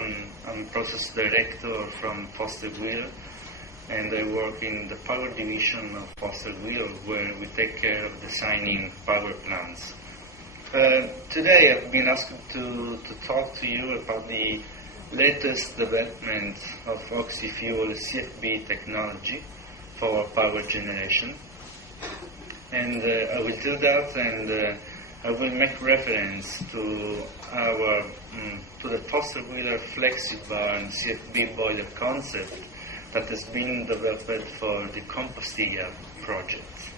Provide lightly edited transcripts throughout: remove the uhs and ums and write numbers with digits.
I'm process director from Foster-Wheeler, and I work in the power division of Foster-Wheeler, where we take care of designing power plants. Today I've been asked to talk to you about the latest development of Oxy-fuel CFB technology for power generation. And I will do that, and I will make reference to the Foster-Wheeler FlexiBurn CFB boiler concept that has been developed for the Compostilla project.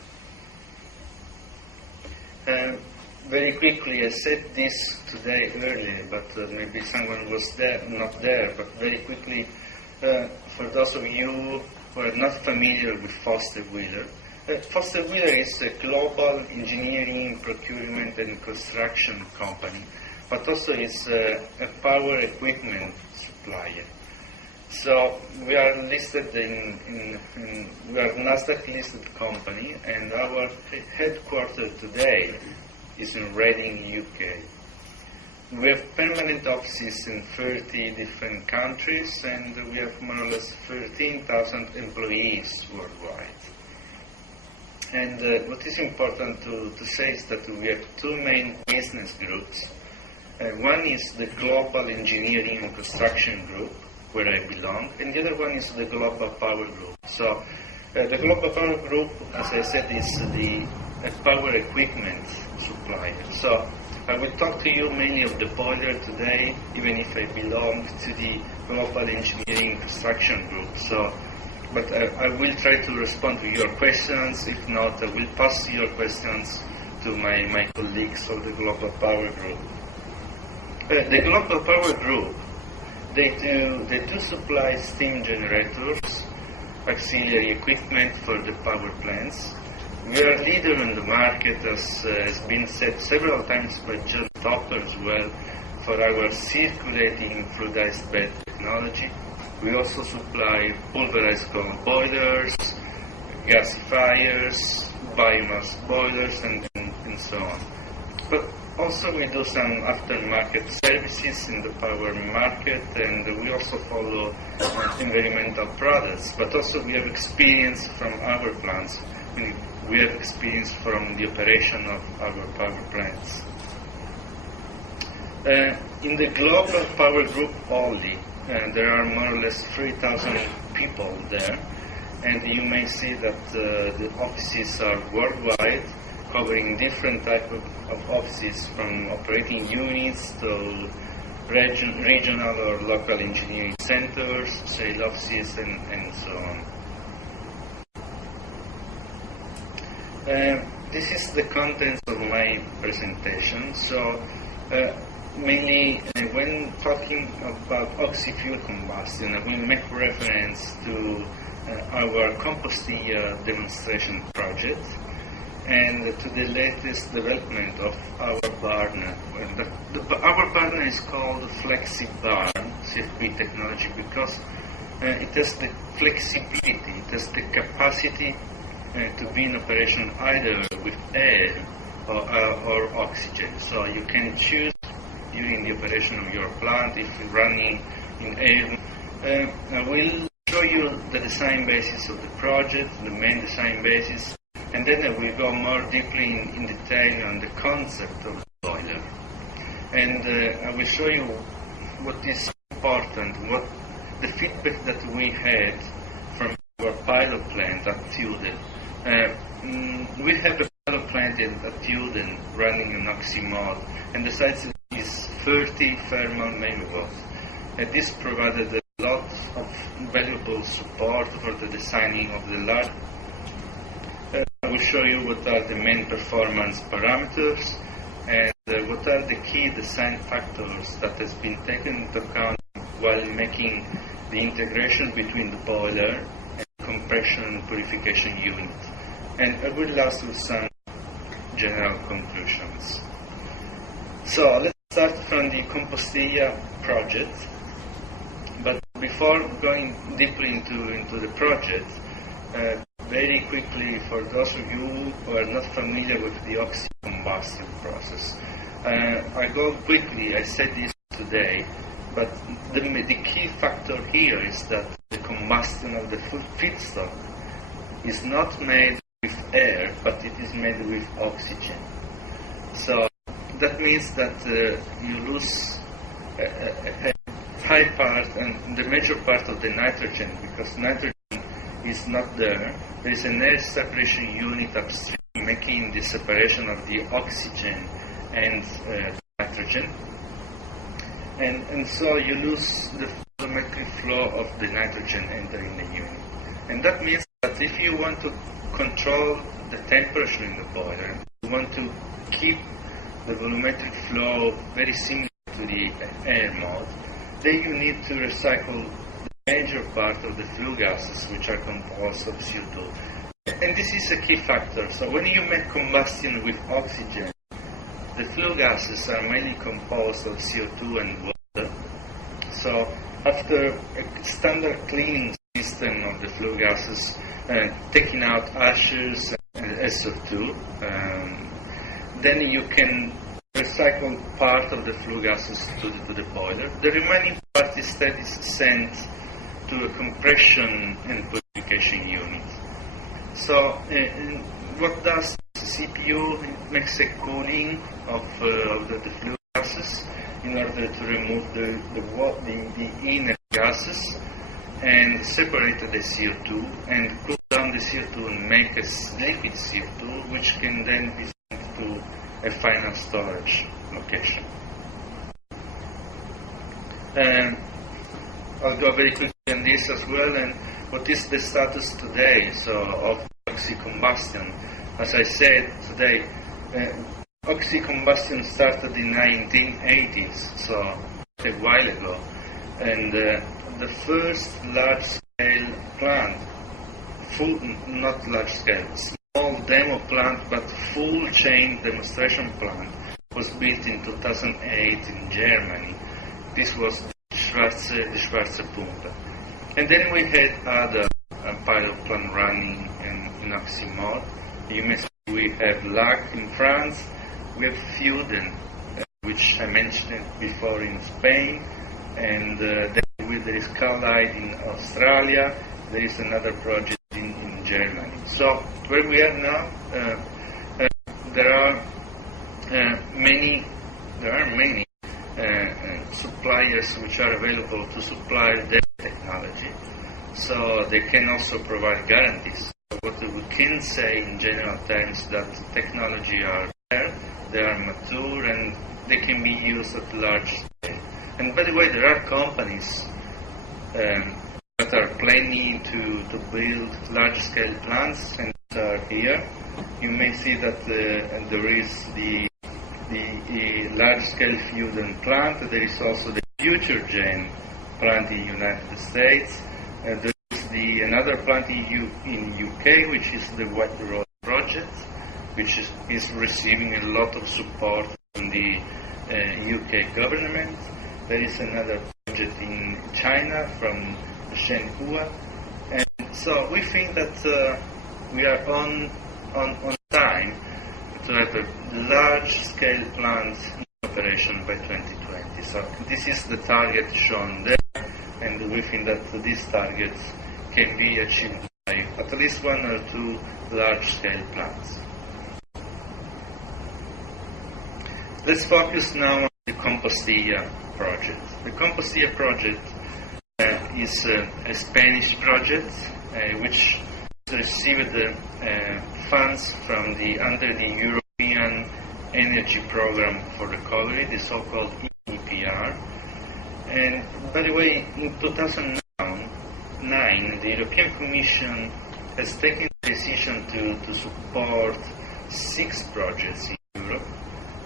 Very quickly, I said this today earlier, but maybe someone was not there, but very quickly, for those of you who are not familiar with Foster-Wheeler, Foster-Wheeler is a global engineering, procurement, and construction company, but also is a power equipment supplier. So we are listed we are a Nasdaq listed company, and our headquarters today is in Reading, UK. We have permanent offices in 30 different countries, and we have more or less 13,000 employees worldwide. And what is important to say is that we have two main business groups. One is the Global Engineering and Construction Group, where I belong, and the other one is the Global Power Group. So the Global Power Group, as I said, is the power equipment supplier. So I will talk to you mainly of the boiler today, even if I belong to the Global Engineering and Construction Group. But I will try to respond to your questions. If not, I will pass your questions to my colleagues of the Global Power Group. The Global Power Group, they do supply steam generators, auxiliary equipment for the power plants. We are a leader in the market, as has been said several times by John Topper as well, for our circulating fluidized bed technology. We also supply pulverized cone boilers, gasifiers, biomass boilers, and so on. But also we do some aftermarket services in the power market, and we also follow environmental products. But also we have experience from our plants. We have experience from the operation of our power plants. In the Global Power Group only, there are more or less 3,000 people there, and you may see that the offices are worldwide, covering different types of offices, from operating units to regional or local engineering centers, sales offices, and so on. This is the contents of my presentation. So mainly when talking about oxy-fuel combustion, I will make reference to our Compostilla demonstration project and to the latest development of our burner. Our burner is called FlexiBurn CFB technology because it has the flexibility, it has the capacity to be in operation either with air or oxygen. So you can choose during the operation of your plant if you're running in air. I will show you the design basis of the project, the main design basis, and then I will go more deeply in detail on the concept of the boiler. And I will show you what is important, what the feedback that we had from our pilot plant at Tilden. We have a pilot plant at Tilden running an Oxy mode, and the size is 30 thermal megawatts. And this provided a lot of valuable support for the designing of the lab. I will show you what are the main performance parameters and what are the key design factors that has been taken into account while making the integration between the boiler and compression and purification unit. And I will last with some general conclusions. So let's start from the Compostilla project. But before going deeply into the project, very quickly, for those of you who are not familiar with the oxy combustion process, I go quickly, I said this today, But the key factor here is that the combustion of the feedstock is not made with air, but it is made with oxygen. So that means that you lose a high part and the major part of the nitrogen, because nitrogen is not there. There is an air separation unit upstream making the separation of the oxygen and nitrogen. And so you lose the volumetric flow of the nitrogen entering the unit. And that means that if you want to control the temperature in the boiler, you want to keep the volumetric flow very similar to the air mode, then you need to recycle the major part of the flue gases, which are composed of CO2. And this is a key factor. So when you make combustion with oxygen, the flue gases are mainly composed of CO2 and water. So after a standard cleaning system of the flue gases, taking out ashes and SO2, then you can recycle part of the flue gases to the boiler. The remaining part instead is sent to a compression and purification unit. So what does CPU? It makes a cooling of the flue gases in order to remove the inert gases and separate the CO2 and cool down the CO2 and make a liquid CO2, which can then be sent to a final storage location. And I'll go very quickly on this as well. And what is the status today of oxy-combustion? As I said today, oxy-combustion started in 1980s, so a while ago. And the first large-scale plant, not large-scale, small demo plant, but full-chain demonstration plant, was built in 2008 in Germany. This was the Schwarze Pumpe. And then we had other pilot plant running in oxy mode. You may see we have LAC in France, we have Fuden, which I mentioned before in Spain, and then there is Cowlight in Australia. There is another project in Germany. So where we are now, there are many suppliers which are available to supply their technology. So they can also provide guarantees. What we can say in general terms that technology are there, they are mature, and they can be used at large scale. And by the way, there are companies that are planning to build large-scale plants, and here you may see that there is the large-scale Fuden plant. There is also the Future Gen plant in the United States. There is another plant in UK, which is the White Road project, which is receiving a lot of support from the UK government. There is another project in China from Shenhua. And so we think that we are on time to have a large-scale plant in operation by 2020. So this is the target shown there, and we think that these targets can be achieved by at least one or two large-scale plants. Let's focus now on the Compostilla project. The Compostilla project is a Spanish project which received funds from under the European Energy Program for Recovery, the so-called EPR. And by the way, in 2009, the European Commission has taken the decision to support 6 projects in Europe.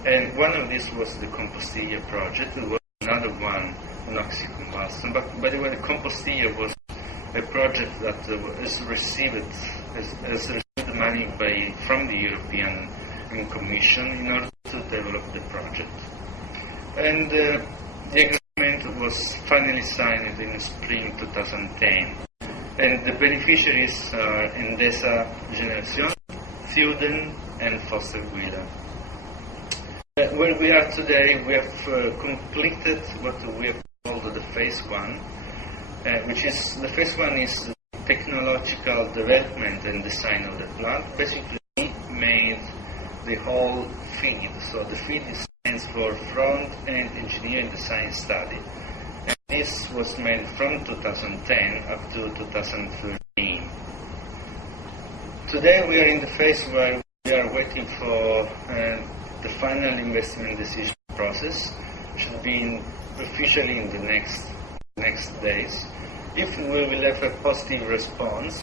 And one of these was the Compostilla project. There was another one on oxy-combustion. But by the way, the Compostilla was a project that has received money from the European Commission in order to develop the project. And the agreement was finally signed in spring 2010. And the beneficiaries are Endesa Generación, Fuden, and Fossil Wheeler. Where we are today, we have completed what we have called the phase one, which is the phase one is technological development and design of the plant. Basically, we made the whole feed. So the feed stands for front-end engineering design study. And this was made from 2010 up to 2013. Today we are in the phase where we are waiting for the final investment decision process, which should be officially in the next days. If we will have a positive response,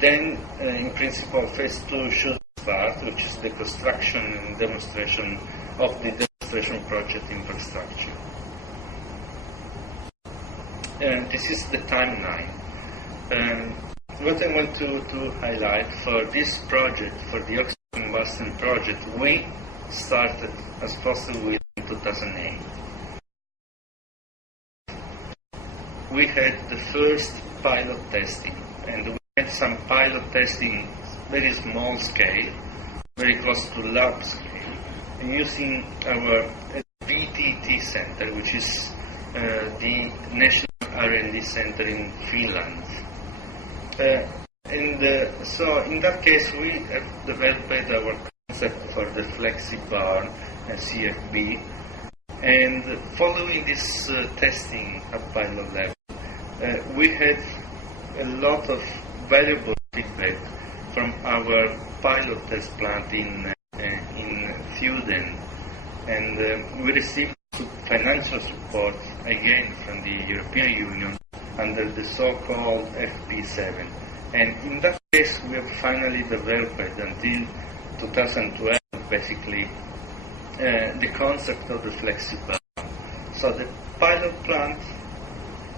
then in principle phase 2 should start, which is the construction and demonstration of the demonstration project infrastructure. This is the timeline. What I want to highlight for this project, for the oxy-combustion project, we started as fossil fuel in 2008. We had the first pilot testing, and we had some pilot testing very small scale, very close to lab scale, using our VTT center, which is the National R&D Center in Finland. So in that case, we have developed our concept for the flexi-barn CFB, and following this testing at pilot level, we had a lot of valuable feedback from our pilot test plant in Thuden, and we received financial support again from the European Union under the so-called FP7. And in that case, we have finally developed until 2012, basically, the concept of the flexible. So the pilot plant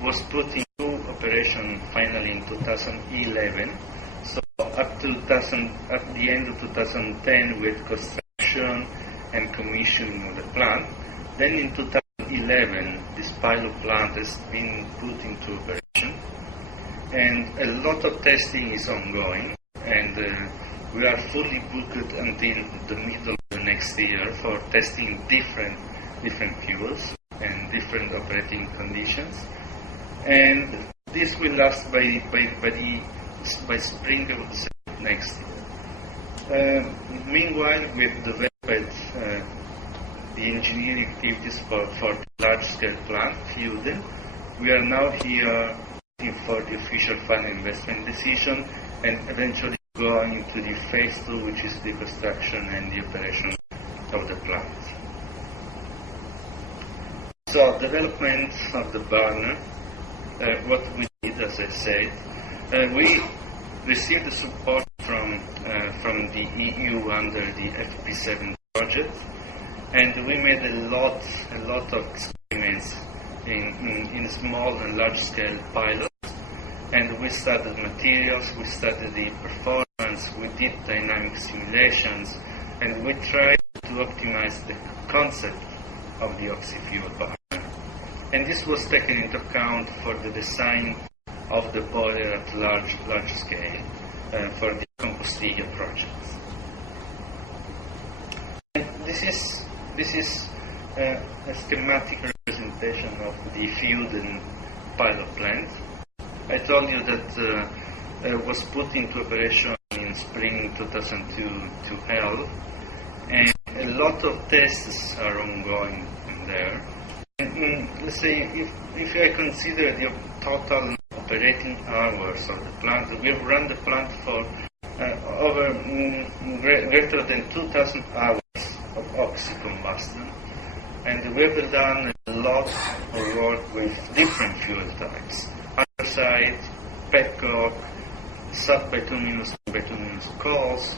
was put into operation finally in 2011. So at the end of 2010, we had construction and commissioning of the plant. Then in 2011, this pilot plant has been put into operation, and a lot of testing is ongoing, and we are fully booked until the middle of the next year for testing different fuels and different operating conditions, and this will last by spring of the next year. Meanwhile, we've developed the engineering activities for the large-scale plant, Thuden. We are now here for the official final investment decision and eventually going into the phase 2, which is the construction and the operation of the plant. So, development of the burner, what we did, as I said, we received the support from the EU under the FP7 project, and we made a lot of experiments in small and large scale pilots, and we studied materials, we studied the performance, we did dynamic simulations, and we tried to optimize the concept of the oxy-fuel burner. And this was taken into account for the design of the boiler at large scale for the Compostilla projects. And this is a schematic representation of the Thuden pilot plant. I told you that it was put into operation in spring 2012, and a lot of tests are ongoing in there. And, let's say if I consider the total operating hours of the plant, we have run the plant for over greater than 2,000 hours of oxy-combustion, and we have done a lot of work with different fuel types: anthracite, petcoke, sub-bituminous and bituminous coals,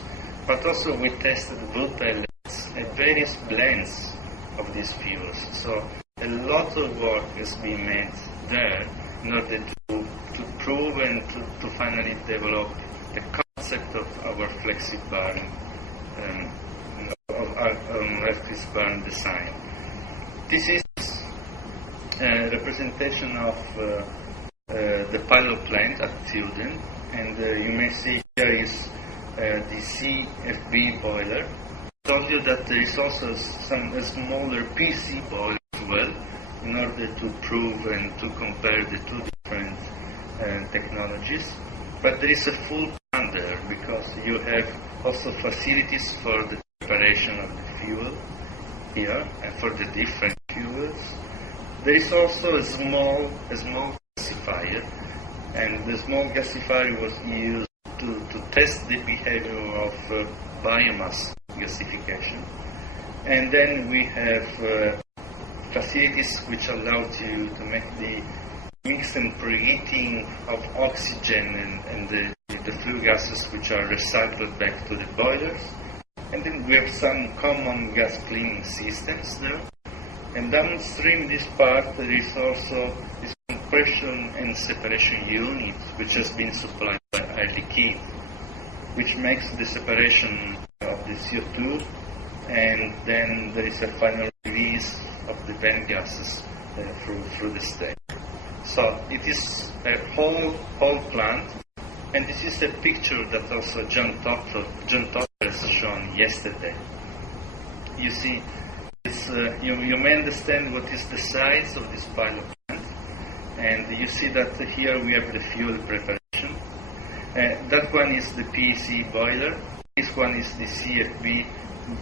but also we tested wood pellets and various blends of these fuels. So a lot of work has been made there in order to prove and to finally develop the concept of our flexi-burn, of our flexi-burn design. This is a representation of the pilot plant at Thuden, and you may see here is the CFB boiler. I told you that there is also some smaller PC boiler as well, in order to prove and to compare the two different technologies. But there is a full plan there, because you have also facilities for the preparation of the fuel here and for the different fuels. There is also a small gasifier, and the small gasifier was used to test the behavior of biomass gasification. And then we have facilities which allow to make the mix and preheating of oxygen and the flue gases which are recycled back to the boilers. And then we have some common gas cleaning systems there. And downstream this part, there is also this compression and separation unit, which has been supplied by Air Liquide, which makes the separation of the CO2, and then there is a final release of the vent gases through the stack. So it is a whole plant, and this is a picture that also John Topper has shown yesterday. You see, you may understand what is the size of this pilot plant, and you see that here we have the fuel preparation. That one is the PEC boiler, this one is the CFB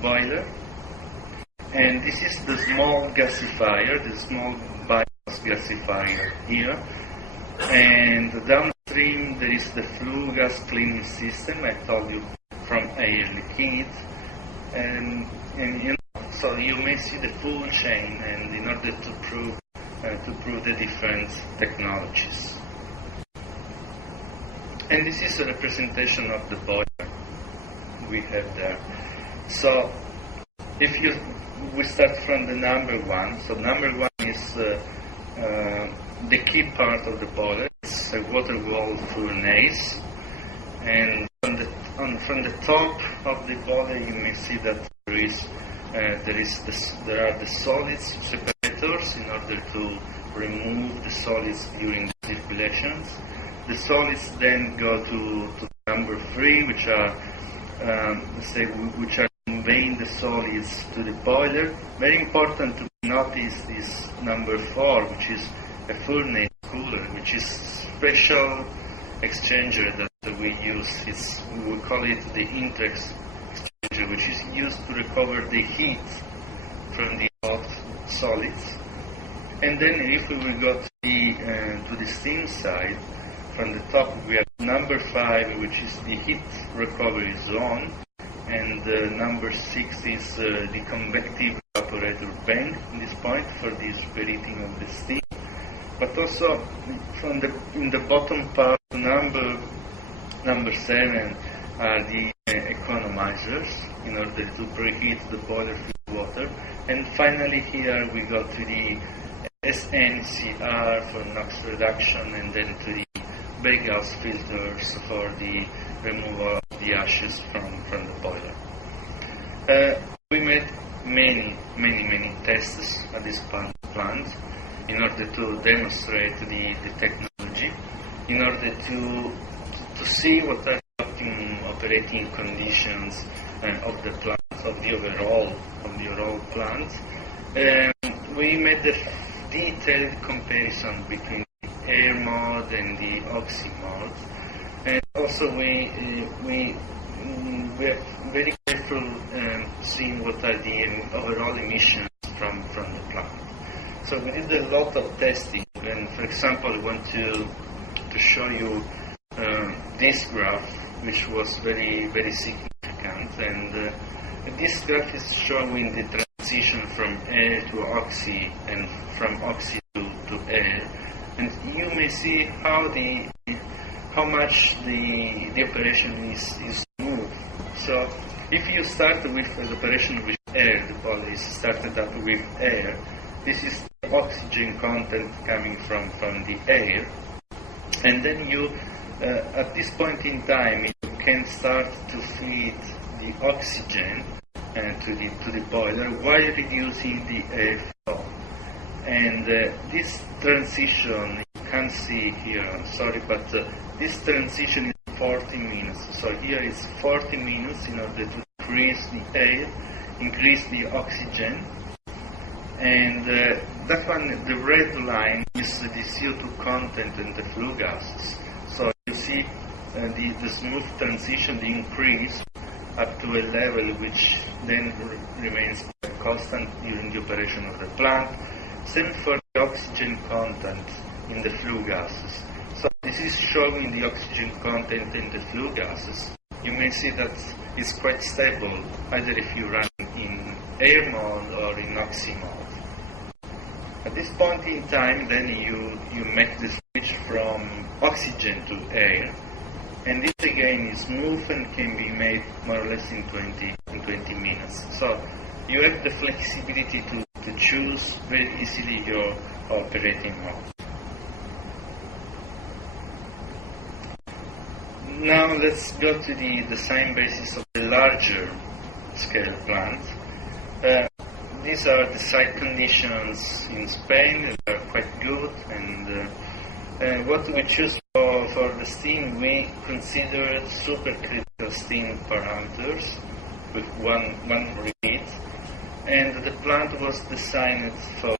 boiler, and this is the small gasifier, the small biomass gasifier here. And downstream there is the flue gas cleaning system I told you from Air Liquide, and you know, so you may see the full chain, and in order to prove the different technologies. And this is a representation of the boiler we have there. So if we start from the number one. So number one is the key part of the boiler. It's a water wall furnace, and from the top of the boiler you may see that there are the solids separators in order to remove the solids during the circulations. The solids then go to number three, which are conveying the solids to the boiler. Very important to notice is number four, which is a furnace cooler, which is special exchanger that we use. We call it the Intex exchanger, which is used to recover the heat from the hot solids. And then if we will go to the steam side, from the top we have number 5, which is the heat recovery zone, and number 6 is the convective evaporator bank in this point for the superheating of the steam. But also in the bottom part, number 7 are the economizers in order to preheat the boiler with water. And finally here we go to the SNCR for NOx reduction, and then to the Bag-House filters for the removal of the ashes from the boiler. We made many tests at this plant in order to demonstrate the technology, in order to see what are the operating conditions of the plant, of the overall plant. We made a detailed comparison between the air mode and the oxy mode, and also we are very careful seeing what are the overall emissions from the plant. So we did a lot of testing, and for example, I want to show you this graph, which was very significant, and this graph is showing the transition from air to oxy and from oxy to air, and you may see how much the operation is smooth. So if you start with the operation with air, the boiler is started up with air. This is the oxygen content coming from the air, and then you at this point in time you can start to feed the oxygen to the boiler while reducing the airflow. And this transition, you can't see here, I'm sorry, but this transition is 40 minutes. So here is 40 minutes in order to increase the air, increase the oxygen, And that one, the red line, is the CO2 content in the flue gases. So you see the smooth transition, the increase up to a level which then remains constant during the operation of the plant. Same for the oxygen content in the flue gases. So this is showing the oxygen content in the flue gases. You may see that it's quite stable, either if you run in air mode or in oxy mode. At this point in time, then you make the switch from oxygen to air, and this again is smooth and can be made more or less in 20 minutes. So you have the flexibility to choose very easily your operating mode. Now let's go to the design basis of the larger scale plant. These are the site conditions in Spain. They are quite good, and what we choose for the steam, we consider supercritical steam parameters with one repeat, and the plant was designed for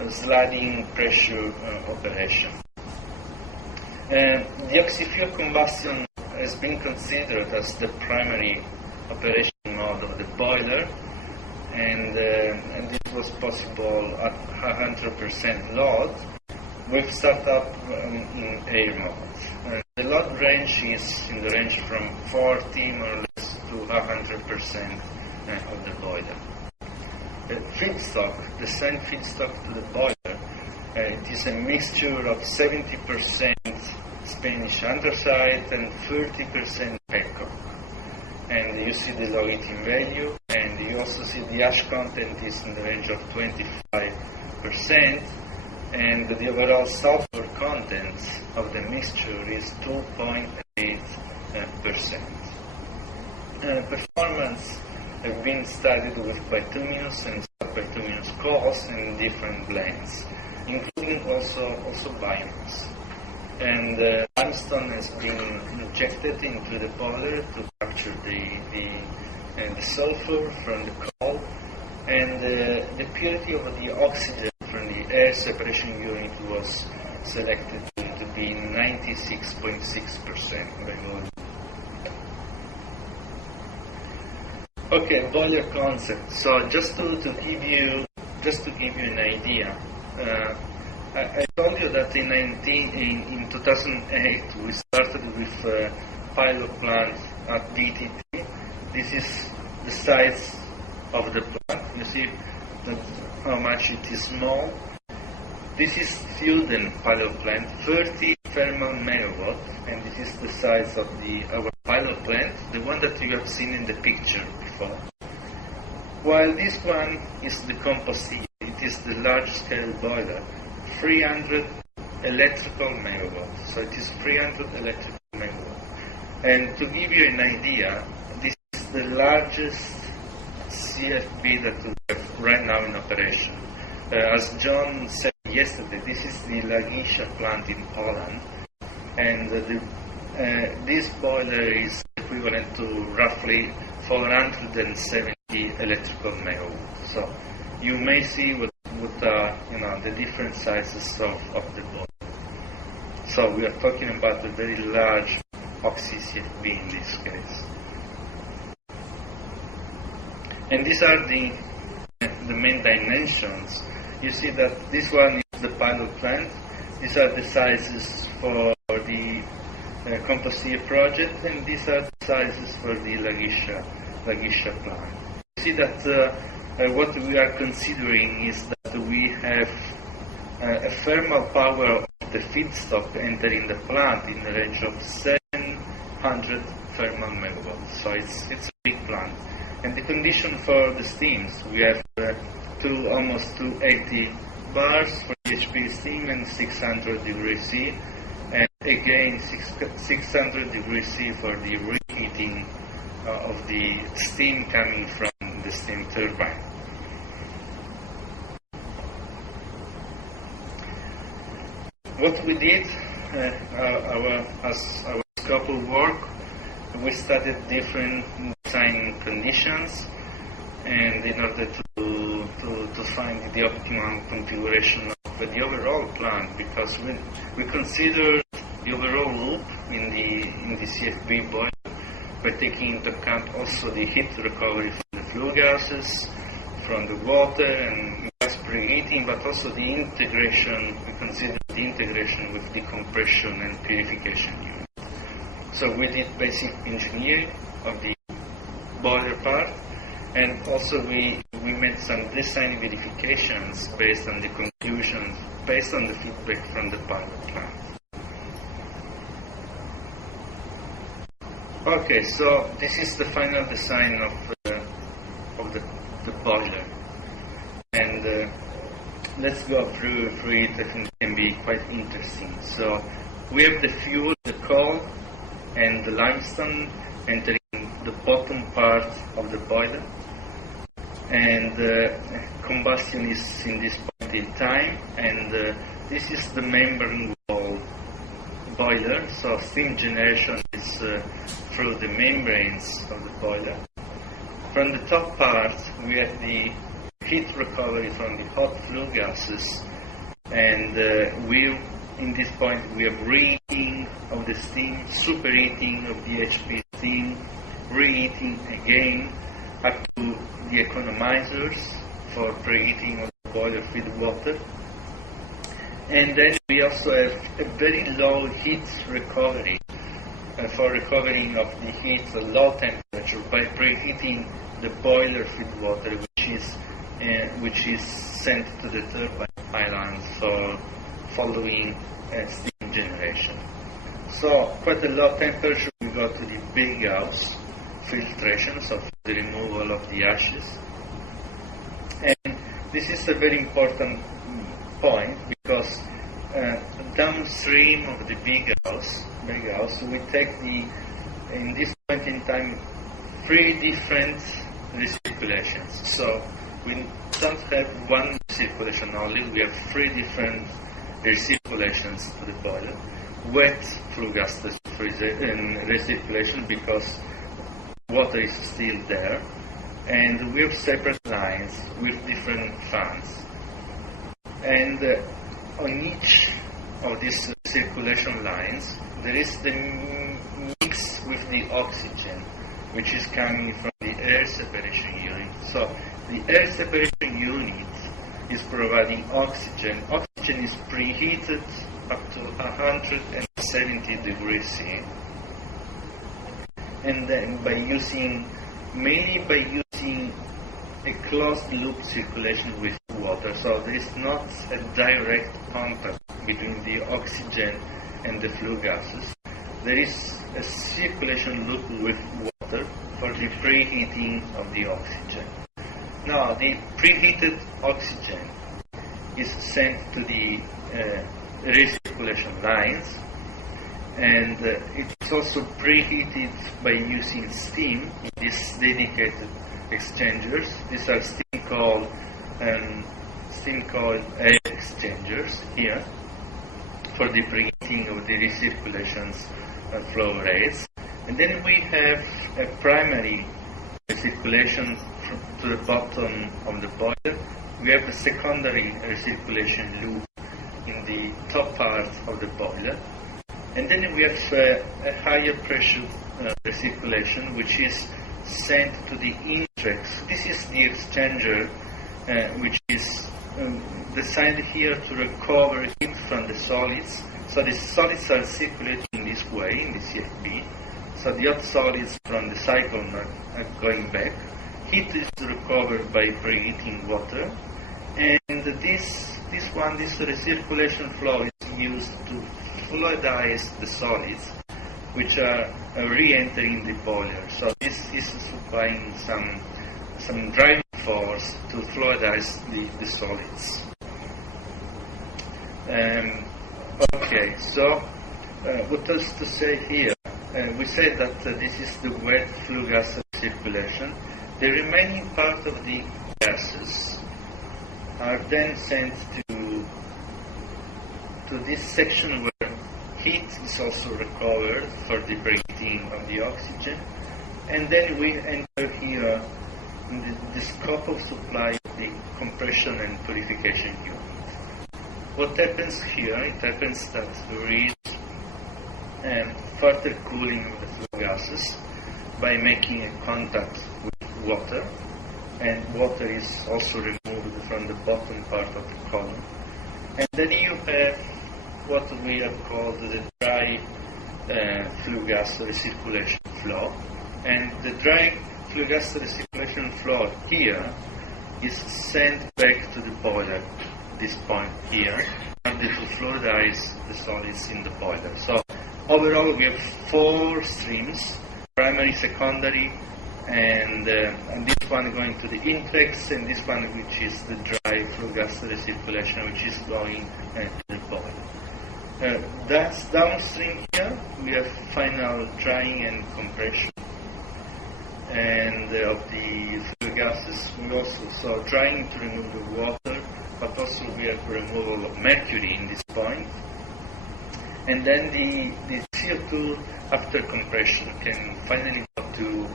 a sliding pressure operation. The oxy-fuel combustion has been considered as the primary operation mode of the boiler, and this was possible at 100% load with startup in air mode. The load range is in the range from 40 more or less to 100% of the boiler. The feedstock, the same feedstock to the boiler, it is a mixture of 70% Spanish anthracite and 30% petcoke. And you see the low heating value, and you also see the ash content is in the range of 25%, and the overall sulfur content of the mixture is 2.8%. Performance have been studied with bituminous and sub-bituminous coals in different blends, including also biomass. And limestone has been injected into the boiler to capture the sulfur from the coal, and the purity of the oxygen from the air separation unit was selected to be 96.6% by volume. Okay, boiler concept. So just to give you an idea, I told you that in 2008 we started with a pilot plant at DTT. This is the size of the plant. You see how much it is small. This is Fulden pilot plant, 30 thermal megawatts, and this is the size of our pilot plant, the one that you have seen in the picture before. While this one is the composite, it is the large-scale boiler, 300 electrical megawatts. So it is 300 electrical megawatts. And to give you an idea, this is the largest CFB that we have right now in operation. As John said yesterday, this is the Lagisza plant in Poland, and this boiler is equivalent to roughly 470 electrical megawatts. So you may see what the different sizes of the boiler. So we are talking about a very large Oxy CFB in this case. And these are the main dimensions. You see that this one is the pilot plant. These are the sizes for the Composite project, and these are the sizes for the Lagisza plant. You see that what we are considering is that we have a thermal power of the feedstock entering the plant in the range of 700 thermal megawatts. So it's a big plant. And the condition for the steams, we have almost 280 bars for HP steam and 600 degrees C, and again 600 degrees C for the reheating of the steam coming from the steam turbine. What we did, as our scope of work, we studied different design conditions, and in order to to find the optimum configuration of the overall plant, because we consider the overall loop in the CFB boiler by taking into account also the heat recovery from the flue gases, from the water and gas preheating, but also the integration. We consider the integration with the compression and purification unit. So we did basic engineering of the boiler part, and also we made some design verifications based on the conclusions, based on the feedback from the pilot plant. Okay, so this is the final design of the boiler, and let's go through it. I think it can be quite interesting. So we have the fuel, the coal, and the limestone entering the bottom part of the boiler, and combustion is in this point in time, and this is the membrane wall boiler. So steam generation is through the membranes of the boiler. From the top part, we have the heat recovery from the hot flue gases, and in this point we have reheating of the steam, superheating of the HP steam, reheating again up to the economizers for preheating of the boiler feed water. And then we also have a very low heat recovery for recovering of the heat at low temperature by preheating the boiler feed water, which is sent to the turbine pylons for following steam generation. So quite a low temperature, we go to the big house filtration, so for the removal of the ashes. And this is a very important point, because downstream of the big house, we take in this point in time, 3 different recirculations. So we don't have one recirculation only, we have 3 different recirculations to the boiler. Wet flue gas recirculation, because water is still there, and we have separate lines with different fans. And on each of these circulation lines, there is the mix with the oxygen, which is coming from the air separation unit. So the air separation unit is providing oxygen. Oxygen is preheated up to 170 degrees C. And then mainly by using a closed loop circulation with water. So there is not a direct contact between the oxygen and the flue gases. There is a circulation loop with water for the preheating of the oxygen. Now, the preheated oxygen is sent to the recirculation lines, and it's also preheated by using steam in these dedicated exchangers. These are steam cold air exchangers here for the preheating of the recirculations flow rates. And then we have a primary recirculation to the bottom of the boiler. We have a secondary recirculation loop in the top part of the boiler. And then we have a higher pressure recirculation, which is sent to the intrex. This is the exchanger, which is designed here to recover heat from the solids. So the solids are circulating in this way, in the CFB. So the hot solids from the cyclone are going back. Heat is recovered by preheating water. And this recirculation flow is used to fluidize the solids, which are re-entering the boiler. So this is supplying some driving force to fluidize the solids. Okay, so what else to say here? We said that this is the wet flue gas circulation. The remaining part of the gases are then sent to this section where heat is also recovered for the preheating of the oxygen. And then we enter here in the scope of supply of the compression and purification unit. What happens here, it happens that there is further cooling of the flue gases by making a contact with water, and water is also removed from the bottom part of the column. And then you have what we have called the dry flue gas recirculation flow. And the dry flue gas recirculation flow here is sent back to the boiler, this point here, in order to fluidize the solids in the boiler. So overall we have 4 streams, primary, secondary, and this one going to the intrex, and this one which is the dry flue gas recirculation, which is going to the boiler. That's downstream here. We have final drying and compression and of the flue gases. We also saw drying to remove the water, but also we have removal of mercury in this point. And then the CO2 after compression can finally go to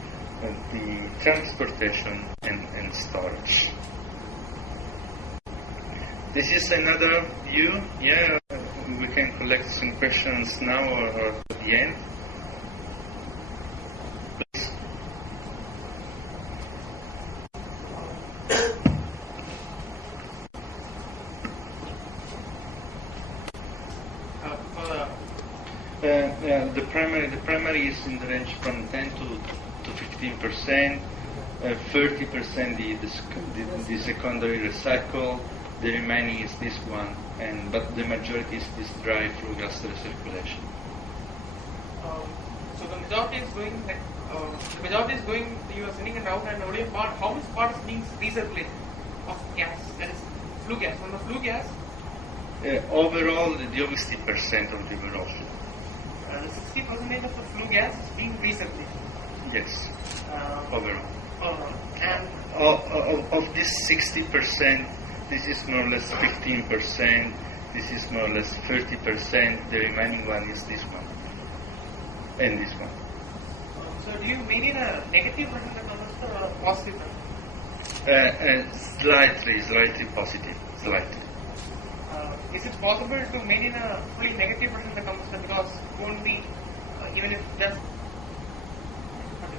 the transportation and storage. This is another view. Yeah, we can collect some questions now or at the end. Please. The primary is in the range from 10 to 15%, 30% the secondary recycle. The remaining is this one, but the majority is this dry flue gas recirculation. So the majority is going. You are sending it out, and only how much part is being recirculated of gas? That is flue gas. From the flue gas. Overall, the 60% of the overall flow. 60% of the flue gas is being recirculated. Yes. Overall. And of this 60%. This is more or less 15%, this is more or less 30%, the remaining one is this one, and this one. So do you maintain a negative version of the conductor or a positive version? Slightly positive, slightly. Is it possible to maintain a fully negative version of the conductor, because it won't be, even if just...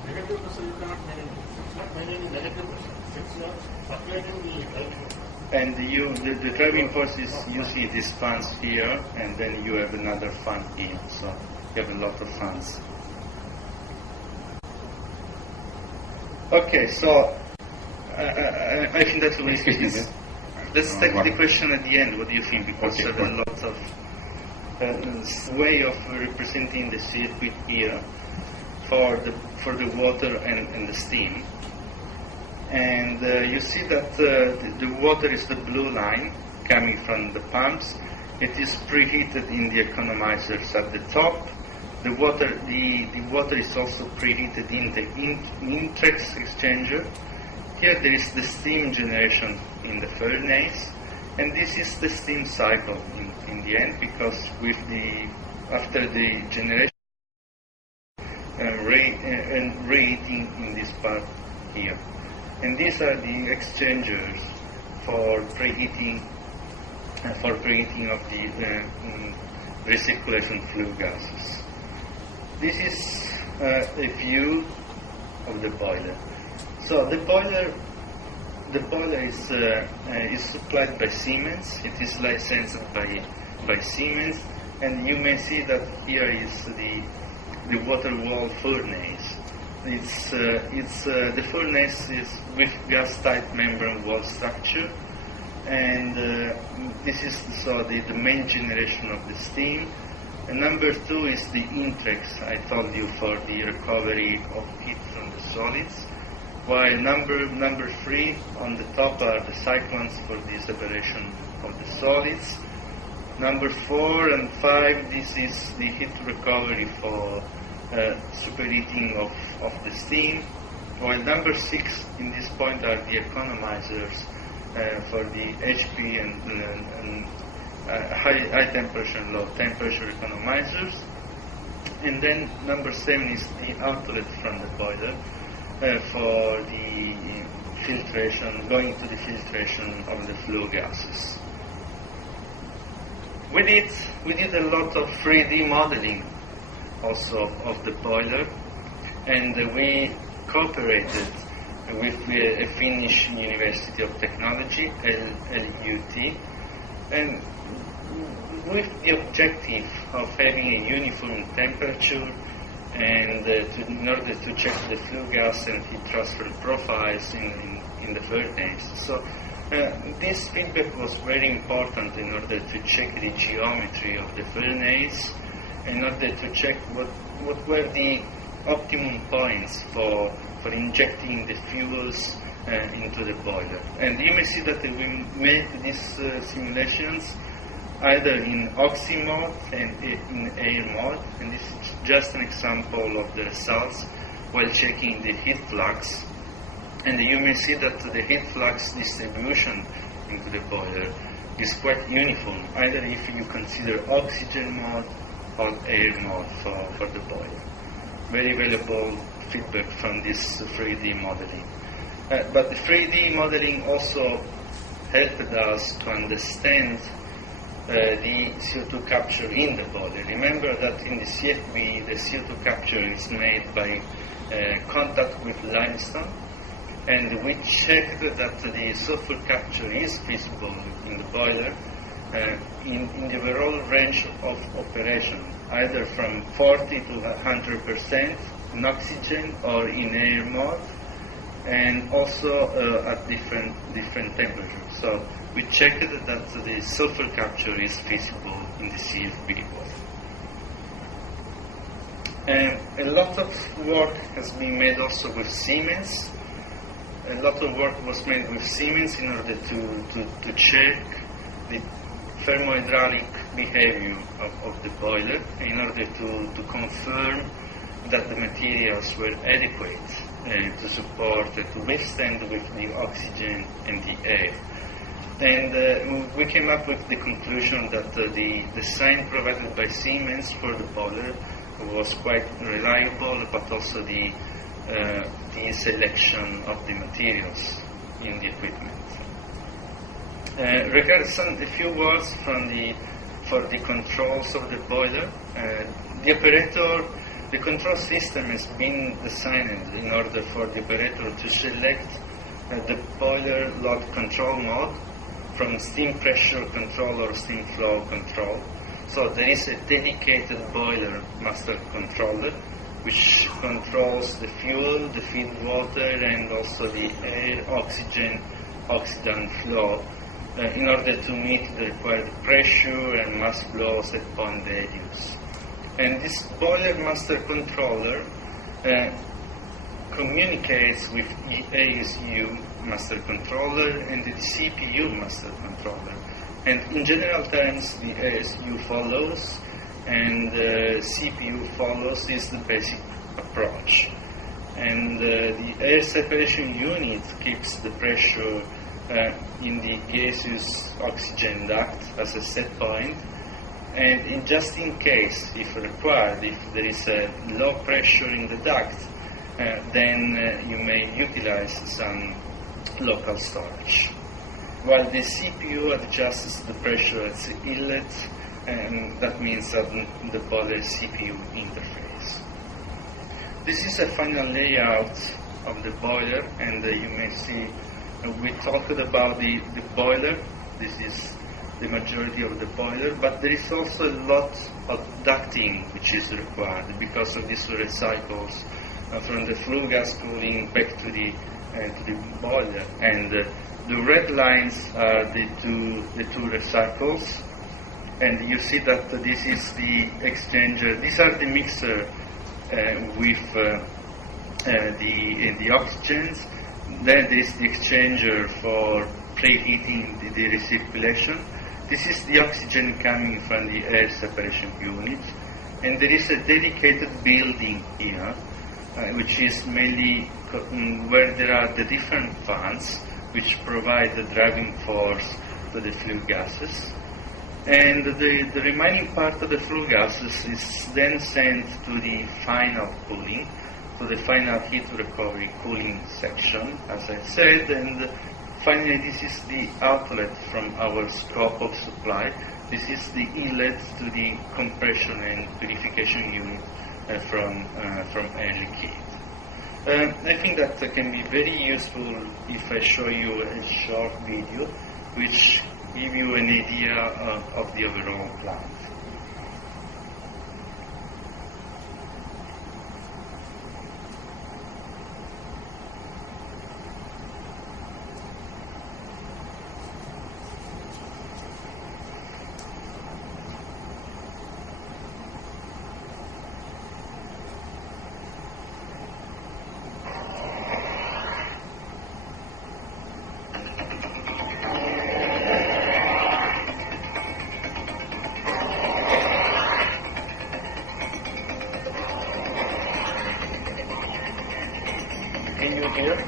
Negative pressure you cannot maintain. It's not maintaining negative pressure. It's not supplying the driving force. And the driving force is usually these fans here, and then you have another fan here. So you have a lot of fans. Okay, so I think that will be it. Let's take the question at the end. What do you think? Because there are lots of way of representing the circuit here for the water and the steam. And you see that the water is the blue line coming from the pumps. It is preheated in the economizers at the top. The water is also preheated in the intrex exchanger. Here there is the steam generation in the furnace, and this is the steam cycle in the end, because after the generation and reheating in this part here. And these are the exchangers for preheating of the recirculation flue gases. This is a view of the boiler. So the boiler is supplied by Siemens. It is licensed by Siemens, and you may see that here is the water wall furnace. The furnace is with gas tight membrane wall structure, and this is the main generation of the steam. And number 2 is the intrex, I told you, for the recovery of heat from the solids, while number 3 on the top are the cyclones for the separation of the solids. Number 4 and 5, this is the heat recovery for superheating of the steam, while number 6 in this point are the economizers for the HP and high temperature and low temperature economizers. And then number 7 is the outlet from the boiler for the filtration, going to the filtration of the flue gases. We did a lot of 3D modeling also of the boiler, and we cooperated with a Finnish University of Technology, LUT, and with the objective of having a uniform temperature and in order to check the flue gas and heat transfer profiles in the furnace. So this feedback was very important in order to check the geometry of the furnace, in order to check what were the optimum points for injecting the fuels into the boiler. And you may see that we made these simulations either in Oxy mode and in air mode, and this is just an example of the results while checking the heat flux. And you may see that the heat flux distribution into the boiler is quite uniform, either if you consider oxygen mode or air mode for the boiler. Very valuable feedback from this 3D modeling. But the 3D modeling also helped us to understand the CO2 capture in the boiler. Remember that in the CFB, the CO2 capture is made by contact with limestone, and we checked that the sulfur capture is visible in the boiler in the overall range of operation, either from 40 to 100% in oxygen or in air mode, and also at different temperatures. So we checked that the sulfur capture is visible in the CFB boiler. And a lot of work has been made also with Siemens. A lot of work was made with Siemens in order to check the thermohydraulic behavior of the boiler, in order to confirm that the materials were adequate to support, to withstand with the oxygen and the air. And we came up with the conclusion that the design provided by Siemens for the boiler was quite reliable, but also the selection of the materials in the equipment. Regarding a few words for the controls of the boiler, the control system has been designed in order for the operator to select the boiler load control mode from steam pressure control or steam flow control. So there is a dedicated boiler master controller which controls the fuel, the feed water, and also the air, oxygen, oxidant flow in order to meet the required pressure and mass flows at point radius. And this boiler master controller communicates with the ASU master controller and the CPU master controller. And in general terms, the ASU follows and CPU follows. This is the basic approach. And the air separation unit keeps the pressure in the gaseous oxygen duct as a set point. And just in case, if required, if there is a low pressure in the duct, then you may utilize some local storage. While the CPU adjusts the pressure at the inlet, and that means that the boiler CPU interface. This is a final layout of the boiler, and you may see we talked about the boiler. This is the majority of the boiler, but there is also a lot of ducting which is required because of these recycles from the flue gas cooling back to the boiler. And the red lines are the two recycles, and you see that this is the exchanger. These are the mixer with the oxygens. Then there is the exchanger for preheating the recirculation. This is the oxygen coming from the air separation unit, and there is a dedicated building here, which is mainly where there are the different fans which provide the driving force to the flue gases. And the remaining part of the flue gases is then sent to the final cooling. to the final heat recovery cooling section, as I said, and finally this is the outlet from our scope of supply. This is the inlet to the compression and purification unit from Air Liquide. I think that can be very useful if I show you a short video which give you an idea of the overall plant. Can you hear?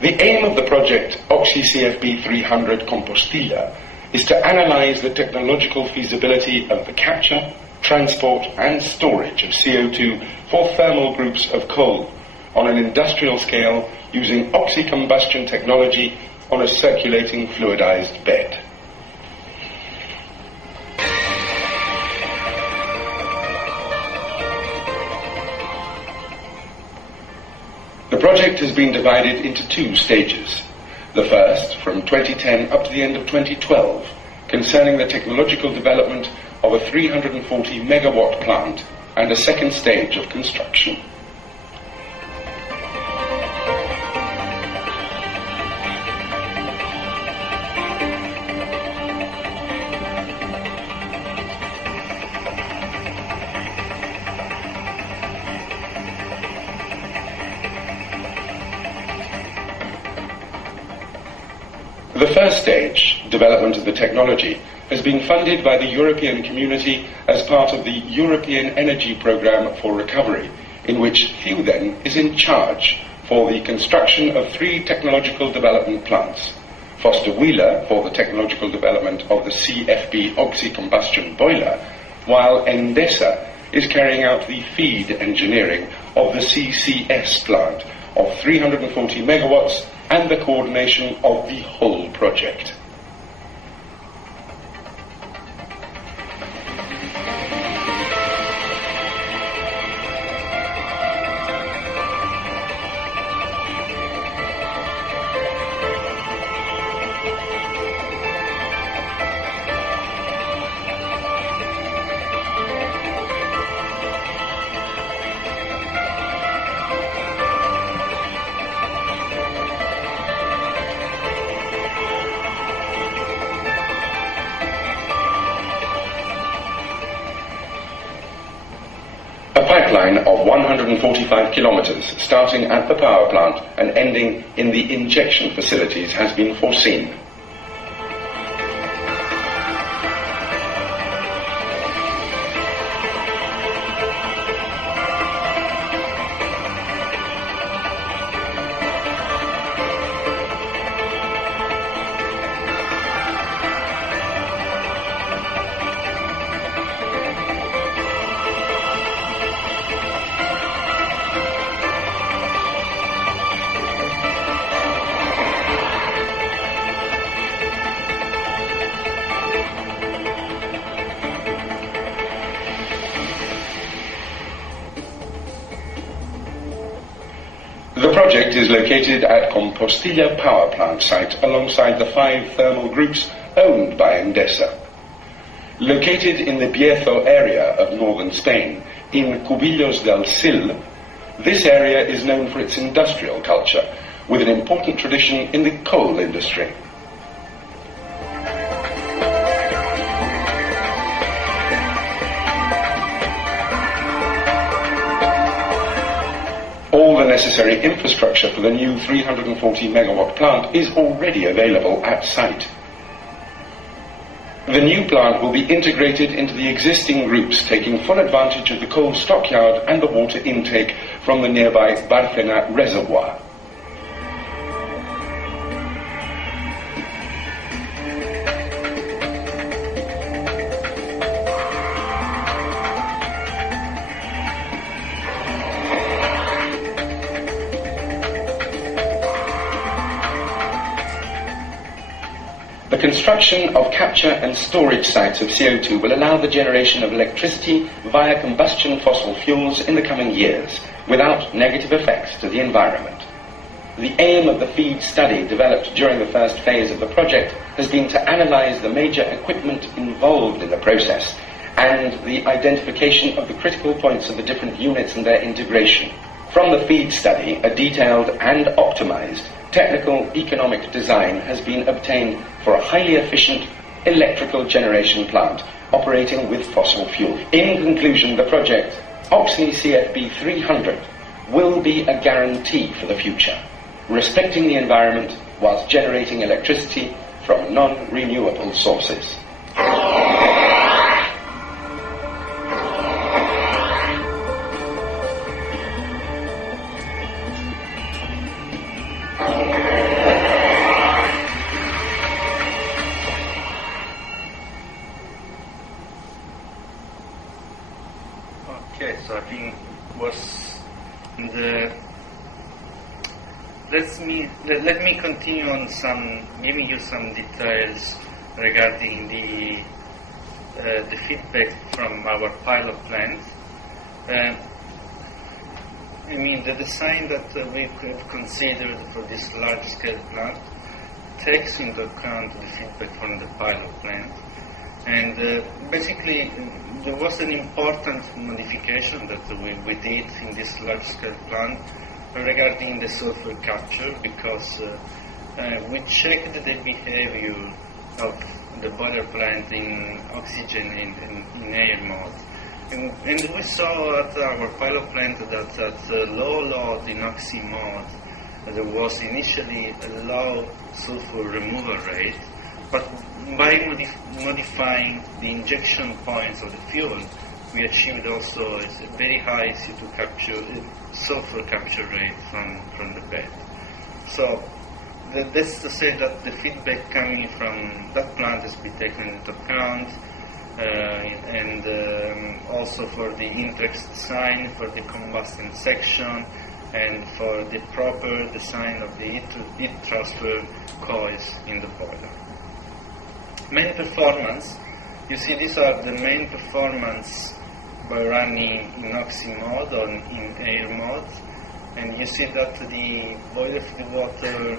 The aim of the project Oxy-CFB 300 Compostilla is to analyze the technological feasibility of the capture, transport and storage of CO2 for thermal groups of coal on an industrial scale using oxy-combustion technology on a circulating fluidized bed. The project has been divided into two stages. The first, from 2010 up to the end of 2012, concerning the technological development of a 340 megawatt plant and a second stage of construction. The first stage, development of the technology, has been funded by the European Community as part of the European Energy Programme for Recovery, in which FEUDEN is in charge for the construction of 3 technological development plants. Foster Wheeler for the technological development of the CFB oxy-combustion boiler, while Endesa is carrying out the feed engineering of the CCS plant of 340 megawatts and the coordination of the whole project. A pipeline of 145 kilometers starting at the power plant and ending in the injection facilities has been foreseen. The project is located at Compostilla power plant site alongside the 5 thermal groups owned by Endesa. Located in the Bierzo area of northern Spain, in Cubillos del Sil, this area is known for its industrial culture, with an important tradition in the coal industry. necessary infrastructure for the new 340 megawatt plant is already available at site. The new plant will be integrated into the existing groups, taking full advantage of the coal stockyard and the water intake from the nearby Barcena reservoir. The construction of capture and storage sites of CO2 will allow the generation of electricity via combustion fossil fuels in the coming years, without negative effects to the environment. The aim of the FEED study developed during the first phase of the project has been to analyze the major equipment involved in the process and the identification of the critical points of the different units and their integration. From the FEED study, a detailed and optimized technical economic design has been obtained for a highly efficient electrical generation plant operating with fossil fuel. In conclusion, the project Oxy CFB 300 will be a guarantee for the future, respecting the environment whilst generating electricity from non-renewable sources. Okay, so I think was the. Let me continue on giving you some details regarding the feedback from our pilot plant. I mean, the design that we have considered for this large-scale plant takes into account the feedback from the pilot plant. And basically, there was an important modification that we did in this large-scale plant regarding the sulfur capture, because we checked the behavior of the boiler plant in oxygen and in air mode. And we saw at our pilot plant that at low load in oxy mode, there was initially a low sulfur removal rate, but by modifying the injection points of the fuel, we achieved also a very high CO2 capture, sulfur capture rate from the bed. So that's to say that the feedback coming from that plant has been taken into account, and also for the Intrex design, for the combustion section, and for the proper design of the heat transfer coils in the boiler. Main performance, you see these are the main performance by running in oxy mode or in air mode, and you see that the boiler feed water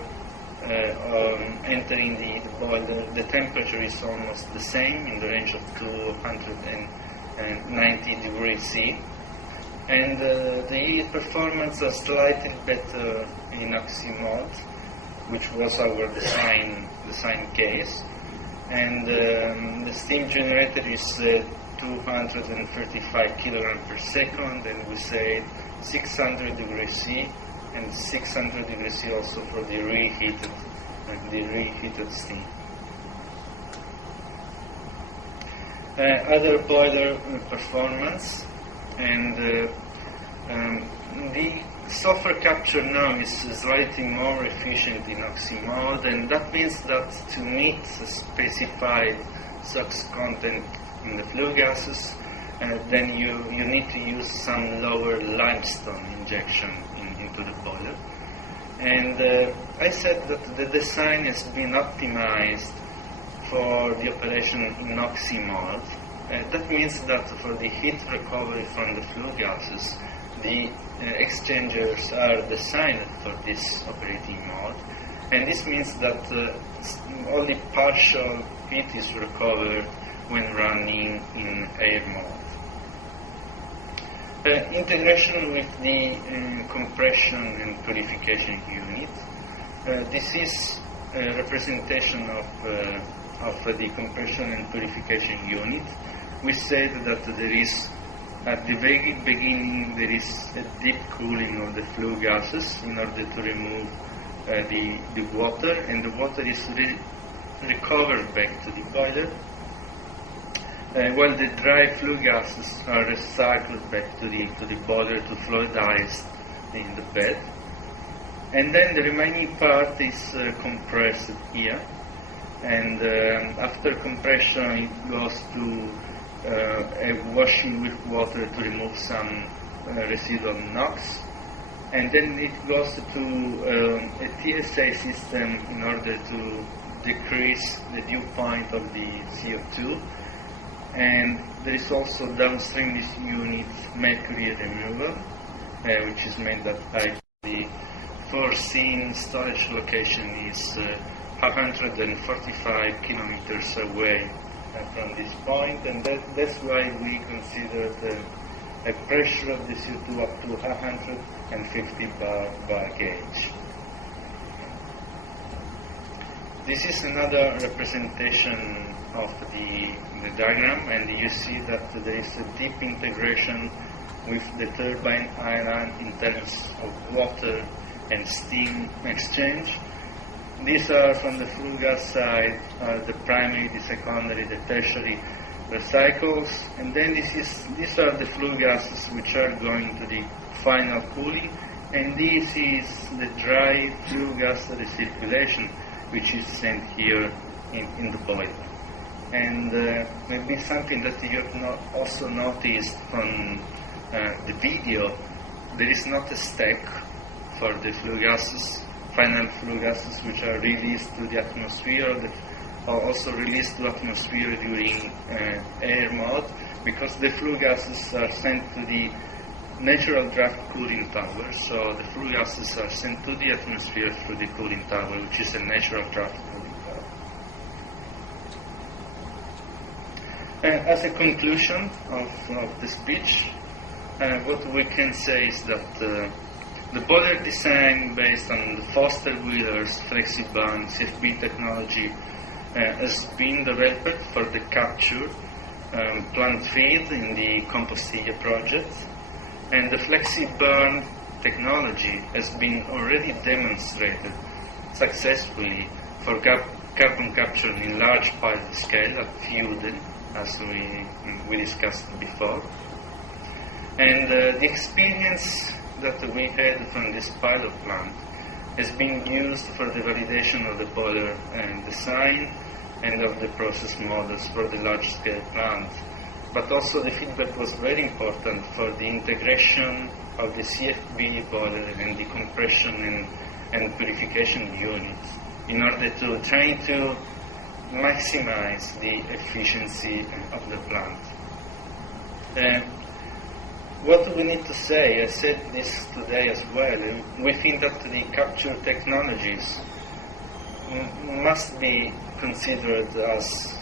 entering the boiler, the temperature is almost the same, in the range of 290 degrees C, and the performance is slightly better in oxy mode, which was our design case. And the steam generator is 235 kilograms per second, and we say 600 degrees C, and 600 degrees C also for the reheated steam. Other boiler performance, and the sulfur capture now is slightly more efficient in oxy mode, and that means that to meet the specified SOx content in the flue gases, then you need to use some lower limestone injection into the boiler. And I said that the design has been optimized for the operation in oxy mode. That means that for the heat recovery from the flue gases, the exchangers are designed for this operating mode, and this means that only partial heat is recovered when running in air mode. Integration with the compression and purification unit. This is a representation of the compression and purification unit. We said that there is At the very beginning, there is a deep cooling of the flue gases in order to remove the water, and the water is recovered back to the boiler, while the dry flue gases are recycled back to the boiler to fluidize in the bed. And then the remaining part is compressed here, and after compression it goes to a washing with water to remove some residual NOx, and then it goes to a TSA system in order to decrease the dew point of the CO2, and there is also downstream this unit mercury removal, which is made up by the foreseen storage location is 145 kilometers away from this point, and that's why we consider a pressure of the CO2 up to 150 bar gauge. This is another representation of the diagram, and you see that there is a deep integration with the turbine island in terms of water and steam exchange. These are from the flue gas side, the primary, the secondary, the tertiary recycles, and then these are the flue gases which are going to the final cooling, and this is the dry flue gas recirculation, which is sent here in the boiler. And maybe something that you have also noticed on the video, there is not a stack for the flue gases, final flue gases which are released to the atmosphere, or also released to atmosphere during air mode, because the flue gases are sent to the natural draft cooling tower. So the flue gases are sent to the atmosphere through the cooling tower, which is a natural draft cooling tower. As a conclusion of the speech, what we can say is that the boiler design based on the Foster-Wheeler's FlexiBurn CFB technology has been developed for the capture plant feed in the Compostilla project, and the FlexiBurn technology has been already demonstrated successfully for carbon capture in large pilot scale at Fiuden, as we discussed before. And the experience that we had from this pilot plant has been used for the validation of the boiler design and of the process models for the large-scale plant. But also the feedback was very important for the integration of the CFB boiler and the compression and purification units in order to try to maximize the efficiency of the plant. What we need to say, I said this today as well, we think that the capture technologies must be considered as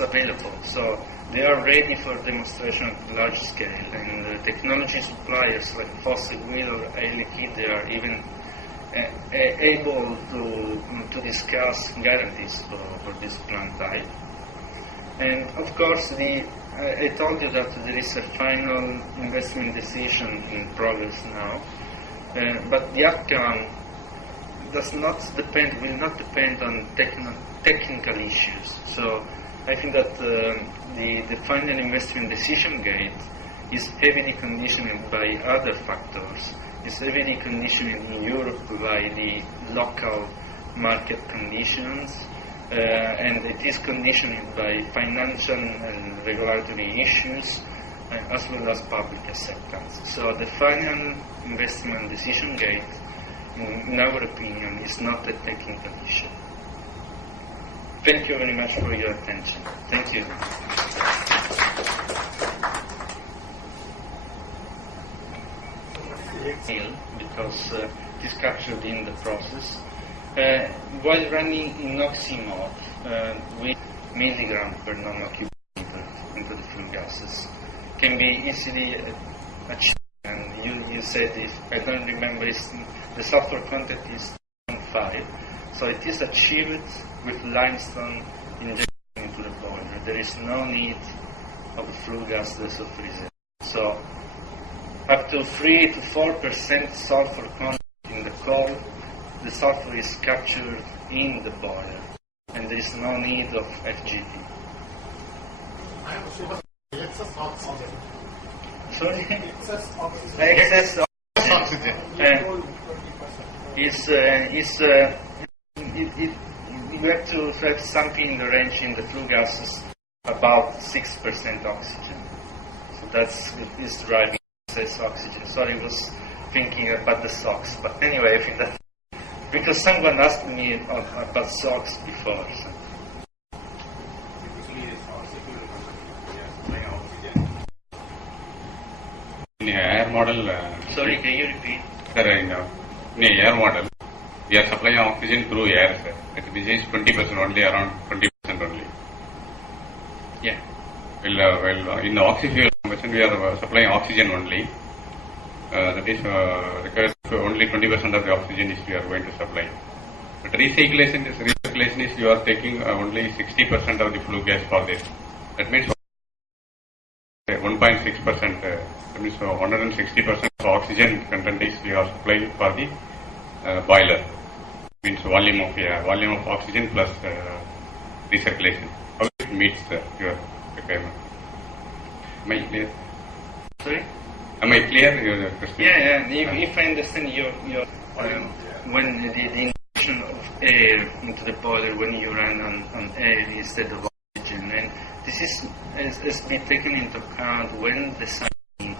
available. So they are ready for demonstration at large scale, and technology suppliers like Foster-Wheeler or Air Liquide, they are even able to discuss guarantees for this plant type. And of course, I told you that there is a final investment decision in progress now, but the outcome will not depend on technical issues. So I think that the final investment decision gate is heavily conditioned by other factors. It's heavily conditioned in Europe by the local market conditions, and it is conditioned by financial and regulatory issues, as well as public acceptance. So the final investment decision gate, in our opinion, is not a technical issue. Thank you very much for your attention. Thank you. Because it is captured in the process. While running in Oxy mode, with milligram per non-occupied into the flue gases, can be easily achieved. And you said, if I don't remember, the sulfur content is 0.5, so it is achieved with limestone injection into the boiler. There is no need of flue gas desulfurization. So up to 3 to 4% sulfur content in the coal, the sulfur is captured in the boiler, and there is no need of FGD. I am sure excess oxygen. Sorry? Excess oxygen. Excess oxygen. You have to have something in the range in the flue gases about 6% oxygen. So that's is driving excess oxygen. Sorry, I was thinking about the SOx, but anyway, I think that because someone asked me about SOx before. So. In air model, Sorry, can you repeat? sir, in air model, we are supplying oxygen through air, sir. This is 20% only, around 20% only. Yeah. Well, in the Oxy-fuel combustion, we are supplying oxygen only. That is requires only 20% of the oxygen is we are going to supply. But recirculation is you are taking only 60% of the flue gas for this. That means 1.6%. That means 160% of oxygen content is we are supplying for the boiler. Means volume of oxygen plus recirculation. How it meets your requirement? Am I clear? Sorry? Am I clear your question? Yeah. If I understand your when the injection of air into the boiler when you run on air instead of oxygen, and this is has been taken into account when designing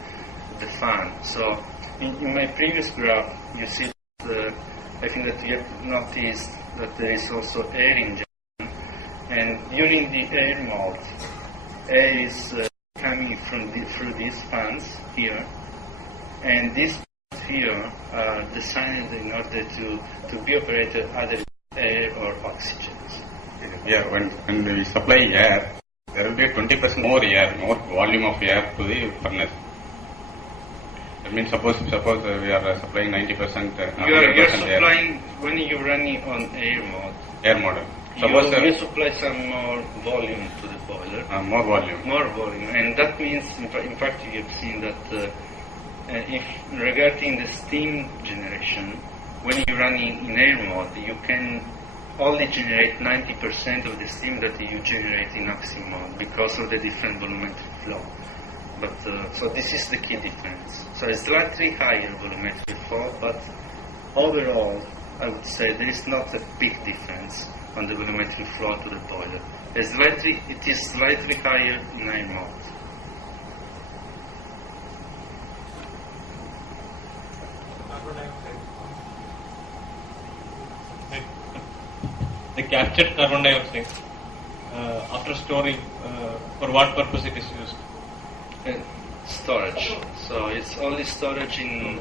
the fan. So in my previous graph, you see that, I think that you have noticed that there is also air injection, and during the air mode, air is coming through these fans here, and these fans here are designed in order to be operated either air or oxygen. Yeah, when we supply air, there will be 20% more volume of air to the furnace. That means suppose we are supplying 90%. You're supplying when you're running on air mode. Air model. Suppose you supply some more volume to the boiler. More volume. More volume, and that means, in fact, you have seen that if regarding the steam generation, when you're running in air mode, you can only generate 90% of the steam that you generate in oxy mode because of the different volumetric flow. But so this is the key difference. So it's slightly higher volumetric flow, but overall, I would say there is not a big difference on the volumetric flow to the boiler. It is slightly higher in air mode. The captured carbon dioxide, after storing, for what purpose it is used? Storage. So it's only storage in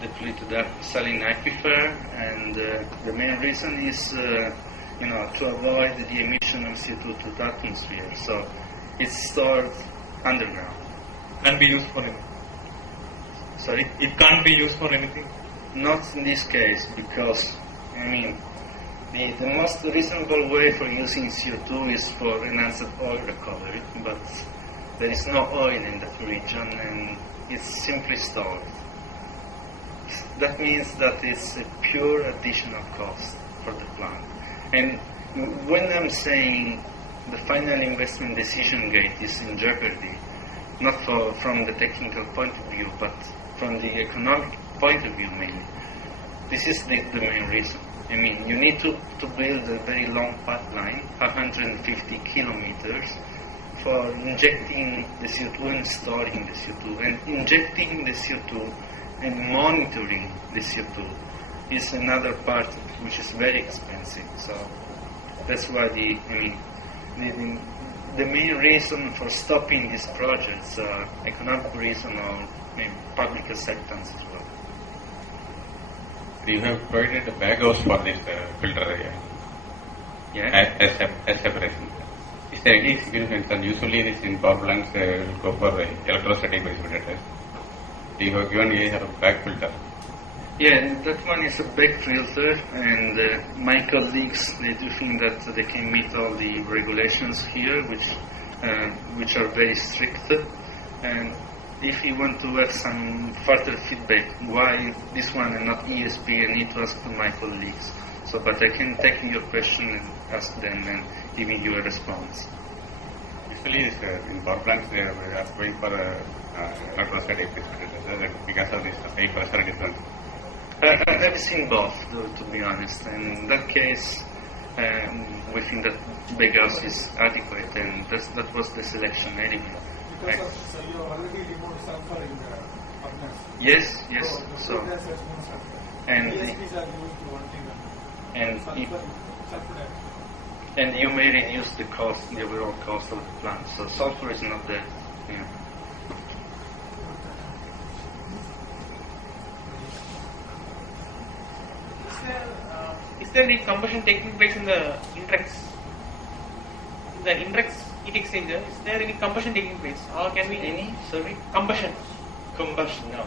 depleted saline aquifer, and the main reason is to avoid the emission of CO2 to the atmosphere. So it's stored underground. Can't be used for anything. Sorry? It can't be used for anything. Not in this case, because the most reasonable way for using CO2 is for enhanced oil recovery, but there is no oil in that region and it's simply stored. That means that it's a pure additional cost for the plant. And when I'm saying the final investment decision gate is in jeopardy, not from the technical point of view, but from the economic point of view mainly, this is the main reason. You need to build a very long pipeline, 150 kilometers, for injecting the CO2 and storing the CO2. And injecting the CO2 and monitoring the CO2 is another part which is very expensive. So that's why the main reason for stopping these projects are economic reason or public acceptance as well. You have provided a bag house for this filter as separation. Is there any significance? And usually this in power plants will go for electrostatic precipitators. You have given a bag filter. Yeah, that one is a bag filter, and my colleagues, they do think that they can meet all the regulations here, which are very strict. And if you want to have some further feedback, why this one and not ESP, I need to ask to my colleagues. So, but I can take your question and ask them and giving you a response. Usually, in power plants, they are going for electrostatic precipitation because of this high pressure difference. I've seen both, to be honest. And in that case, we think that big gas is adequate, and that was the selection anyway. Because so you already removed sulfur in the furnace. Yes. So the has no sulfur. And ESPs are used to one thing. and Sulfur. and you may reduce the cost, the overall cost of the plant. So sulfur is not there. Yeah. Is there any combustion taking place in the Intrex? In the Intrex heat exchanger, is there any combustion taking place? Or can we... Sorry? Combustion. Combustion? No.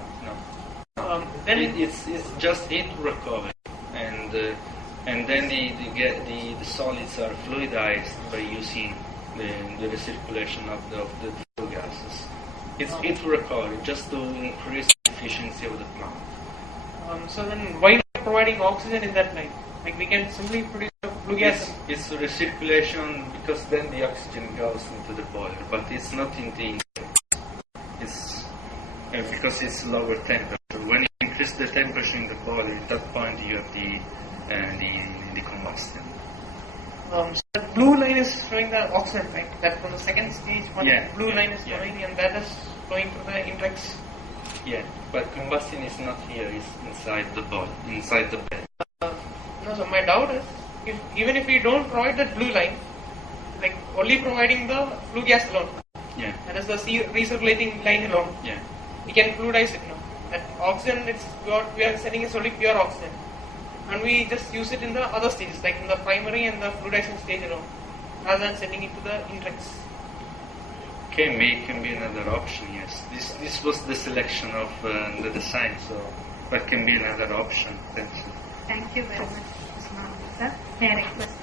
Then it's just heat recovery, and then the solids are fluidized by using the recirculation of the flue gases. It's heat recovery, just to increase the efficiency of the plant. So then why not providing oxygen in that line? Like we can simply produce flue gas. It's recirculation, because then the oxygen goes into the boiler, but it's not in the... It's because it's lower temperature. When you increase the temperature in the boiler, at that point you have the combustion. So the blue line is showing the oxygen, right? That from the second stage, blue line is coming, and that is going to the Intrex. Yeah, but combustion is not here, it's inside the boiler, inside the bed. No, so my doubt is, even if we don't provide that blue line, like only providing the flue gas alone, that is the recirculating line alone, we can fluidize it now. That oxygen, what we are sending is only pure oxygen, and we just use it in the other stages, like in the primary and the fluidization stage alone, rather than sending it to the Intrex. Can be another option, yes. This was the selection of the design, so that can be another option. Thank you. Thank you very much, Mr. Mahmood, sir. May I request